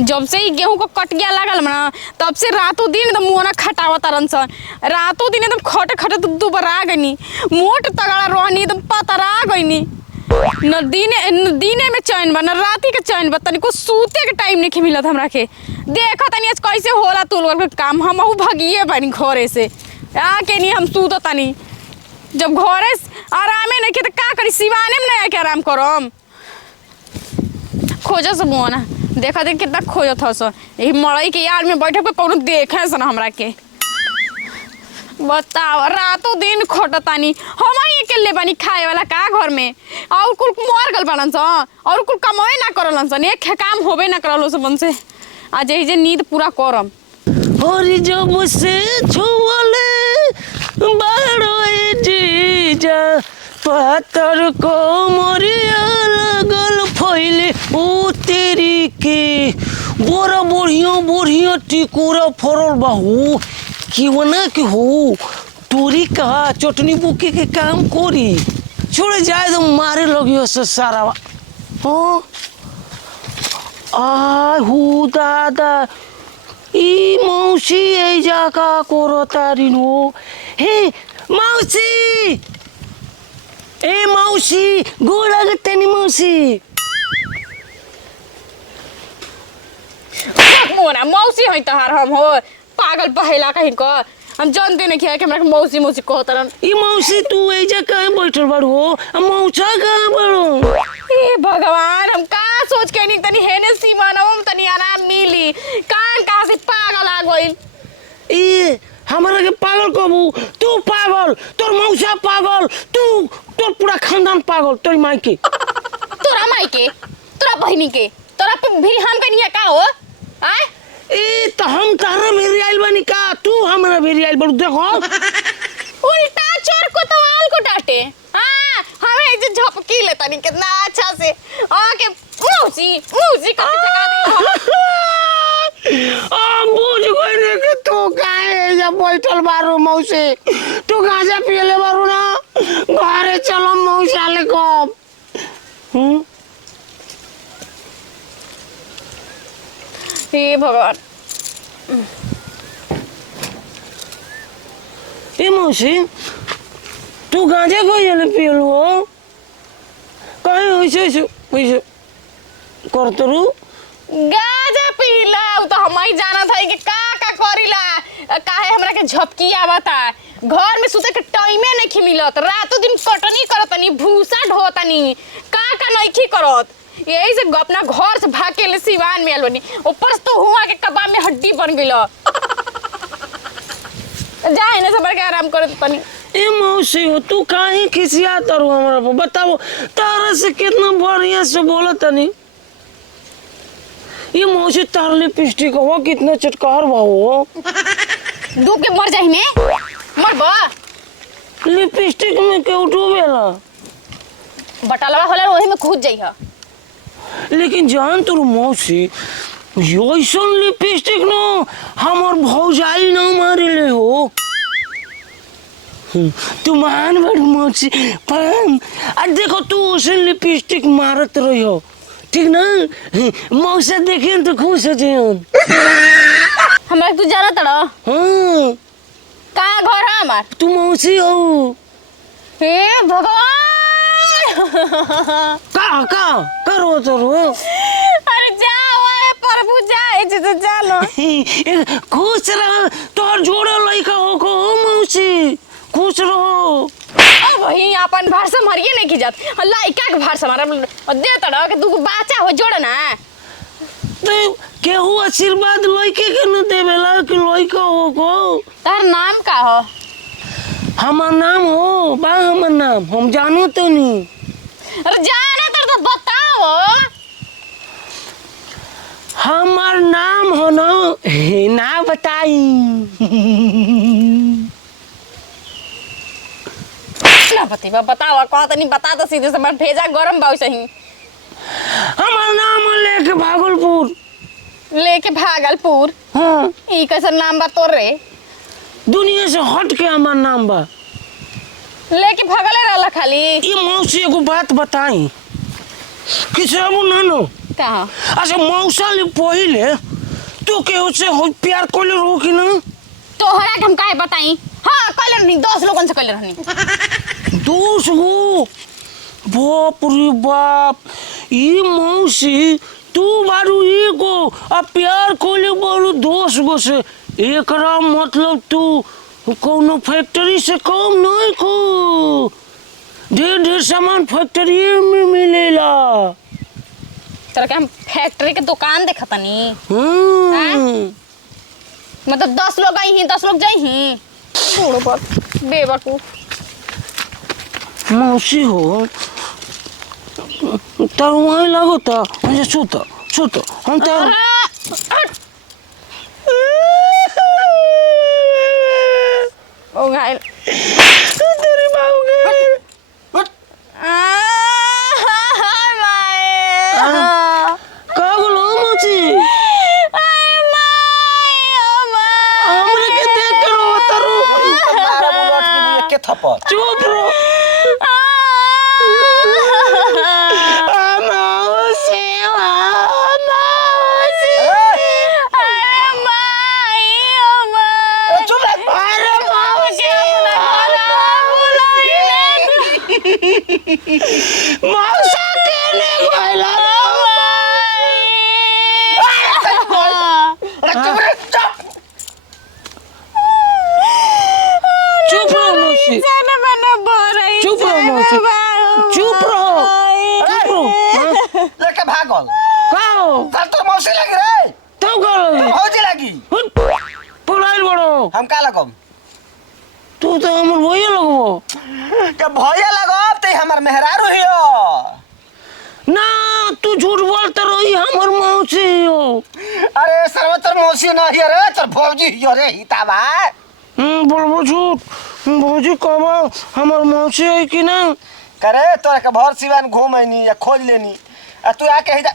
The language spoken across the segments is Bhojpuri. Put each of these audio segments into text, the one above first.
जब से ही गेहूं को कटिया लागल ना तब से रातों दिन एकदम मुँह खटावत तरन सन। रातों दिन एकदम खटे खटे दुबरा गईनी, मोट तगड़ा रहनी, एकदम पतरा गईनी। न दिने में चैन बा न राती के चैन बा, तनिको सूते के टाइम नहीं मिलत हमरा के। देखा तनी आज कैसे होला तू लोग के काम। हम भगिए बानी घरे से आके नहीं हम सूत तनी। जब घरे आरामे नहीं के तो का करी, सिवाने में नहीं आके आराम करम। खोज से मुँह ना देखा देख कितना खोजत हस। यही मड़ई के यार में बैठे पे कौनो देखे सन हमरा के। बताओ रातों दिन खटतानी हम ही अकेले बानी खाए वाला का घर में, और कुल मर गल बाड़न सन और कुल कमावे ना करलन सन। एक काम होबे ना करलो से बन से आज यही जे नींद पूरा करम। और जब से छुअले बारोए जीजा पातर को मोरिया लगल फैले ओ तेरी के बड़ा बढ़िया टिकोरा फरल बाहू क्यों ना कि हो तोरी कहा चटनी बुके के काम कोरी छोड़े जाए तो मारे लगियो से सारा हो। आहू दादा ई मौसी ए जाका कोरो तारिन हो। हे मौसी ए मौसी गोड़ा गतनी मौसी मोना मौसी है तहार हम हो पागल पहला कहीं को हम जानते नहीं कि हमरा के मौसी मौसी कहतरन। ई मौसी तू ए जाका बैठल बाड़ू हो मौसा कहां बाड़ू। ए भगवान हम का सोच के नहीं तनी हेने सीमानम तनी आराम मिली कान का से पागल आ गइल। ए हमरा के पागल कहबू तू पागल तोर मौसा पागल तू तोर पूरा खानदान पागल तोर माई के तोरा माई के तोरा बहिनी के तोरा भी हम कनिया का हो आय। ए तो हम तारा मेरी आइल बानी का तू हमरा मेरी आइल बड़ू देखो उल्टा चोर को तवाल को डांटे। हां हमें इसे झपकी ले तनी कितना अच्छा से आके मौसी मौसी का चका दे। आ बुझ गई कि तू काहे जब बैठल बारू मौसी तू गांजा पियले बारू ना घरे चलो मौसा ले कब। हे भगवान ए मौसी तू गांजा को ये पियलू हो कहीं वैसे करत रू गाजा पीला तो हम ही जाना था कि का करीला काहे हमरा के झपकी आवता। घर में सुते के टाइमे नहीं मिलत, रातों दिन कटनी करतनी भूसा ढोतनी का नहीं करत। यही से अपना घर से भाग के ले सिवान में आलबनी ऊपर से तो हुआ के कबाब में हड्डी बन गइल। जा इने से बढ़ के आराम करत तनी। ए मौसी हो तू काहे खिसिया तरू हमरा पर बताओ तारा से कितना बढ़िया से बोलत तनी। ये मौसी तार लिपस्टिक हो कितना चटकार बा हो डूब के मर जाही में मरबा लिपस्टिक में के उठोवेला बटलवा होला ओही में कूद जाइहा। लेकिन जान तोर मौसी योइसन लिपस्टिक न हमर भौजाई न मारिले हो। तू मान बड़ मौसी पान आ देखो तू उसे लिपस्टिक मारत रही हो ठीक ना मौसा देखे तो खुश हो जाए। हमरा तू जाना तड़ा हाँ का घर है हमार तू मौसी हो। हे भगवान का रो तो रो। अरे जाओ ए प्रभु जाए जे जानो खुश रह तोर जोड़े लइका हो को मौसी खुश रहो। अब वही अपन भाषा मरिए नहीं की जात लइका के भाषा मारा दे तड़ा के दू बच्चा हो जोड़ ना तो केहू आशीर्वाद लइके के न देवेला कि लइका हो को। तार नाम का हो। हमार नाम हो बा हमार नाम हम जानो तो नहीं। अरे जाना तो बताओ। हमार नाम हो ना बताई ना बतेबा बताओ कह तनी बता तो सीधे से भेजा गरम बाऊ सही। हमार नाम लेके भागलपुर। हाँ ई कैसा नाम बा तोर रे दुनिया से हट के हमार नाम बा लेके भगले रहला खाली। ये मौसी एगो बात बताई कि सब नानो कहा अच्छा मौसा ले पहिले तू केहू से हो प्यार कोले रो कि ना तोहरा के हम काहे बताई हां कइले रहनी 10 लोगन से कइले रहनी 2 गो बाप रे बाप ई मौसी तू बारू एगो आ प्यार कोले बारू 2 गो से एकरा मतलब तू कोनो फैक्ट्री से कम नहीं को ढेर सामान फैक्ट्री में मिलेला तोरा के हम फैक्ट्री के दुकान देखतनी मतलब 10 लोग आई ही 10 लोग जाई ही छोड़ो बात बेवकूफ मौसी हो तार वहीं लगता मुझे सुत हम तार ओ घायल तेरी माँ हो गई का बोलो मौसी हमरे के देख के रो तारू मारा बुलट की के थप्पड़ चुप रो मौसा केने गइला चुप रहो मौसी चुप रहो मौसी चुप रहो लेके भागल काओ कल तो मौसी लगी रे तो गल भौजी लगी पढ़ाई बड़ो हम का लगम तू तो हमर भैया लगबो के भैया लगब ते हमर मेहरारू हियो ना तू झूठ बोलत रही हमर मौसी हो अरे सर्वतर मौसी न हियो रे तोर भौजी हियो रे हिताबा बोलबो झूठ भौजी कहबो हमर मौसी है कि ना करे तोर के भर सिवान घूमैनी या खोज लेनी आ तू आके ही जा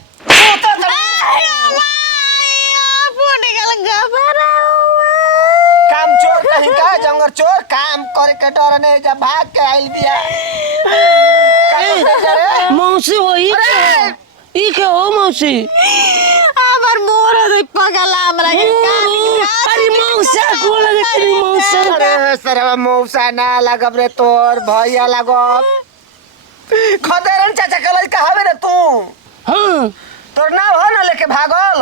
काम चोर कहीं का जंगर चोर काम करे के डर ने जा भाग के आइल बिया मौसी हो ई के हो मौसी আমার মোর দেখ পাগলা আমরা अरे मौसा को लगे तेरी मौसा अरे सरवा मौसा ना लगब रे तोर भैया लगब खदेरन चाचा कल कहबे रे तू हां तोर नाम हो ना लेके भागल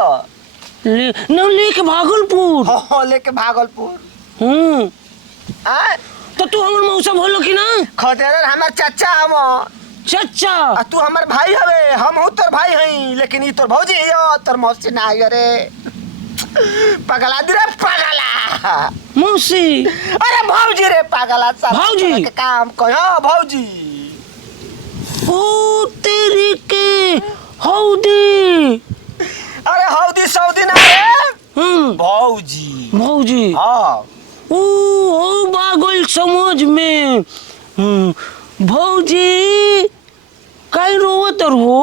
न लेके भागलपुर हो लेके भागलपुर आ तो तू हमर मौसा बोलो कि ना खदेरन हमर चाचा हम चाचा आ तू हमर भाई हवे हम हूं तोर भाई हई लेकिन ई तोर भौजी हियो तोर मौसी ना हियो रे पगला दिरे पगला मौसी अरे भौजी रे पगला सब भौजी? के काम कहो भौजी ओ तेरी के हौदी अरे हौदी सौदी ना रे भौजी भौजी हां ओ बागल समझ में भौजी काई रोवत रहो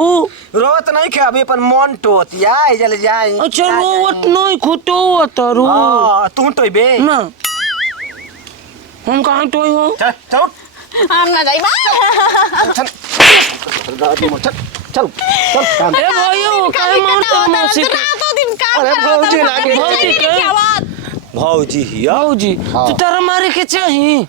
रोत नहीं खे अभी अपन मन टोत या जल जाई अच्छा रोवत नहीं खुटोवत रहो हां तू टोइबे ना हम कहां टोई हो चल चल हम ना जाइबा चल काम ए भाइयों काई मारता मौसी रातों दिन काम अरे भौजी लागी भौजी के भौजी हिया भौजी तू तारा मारे के चाही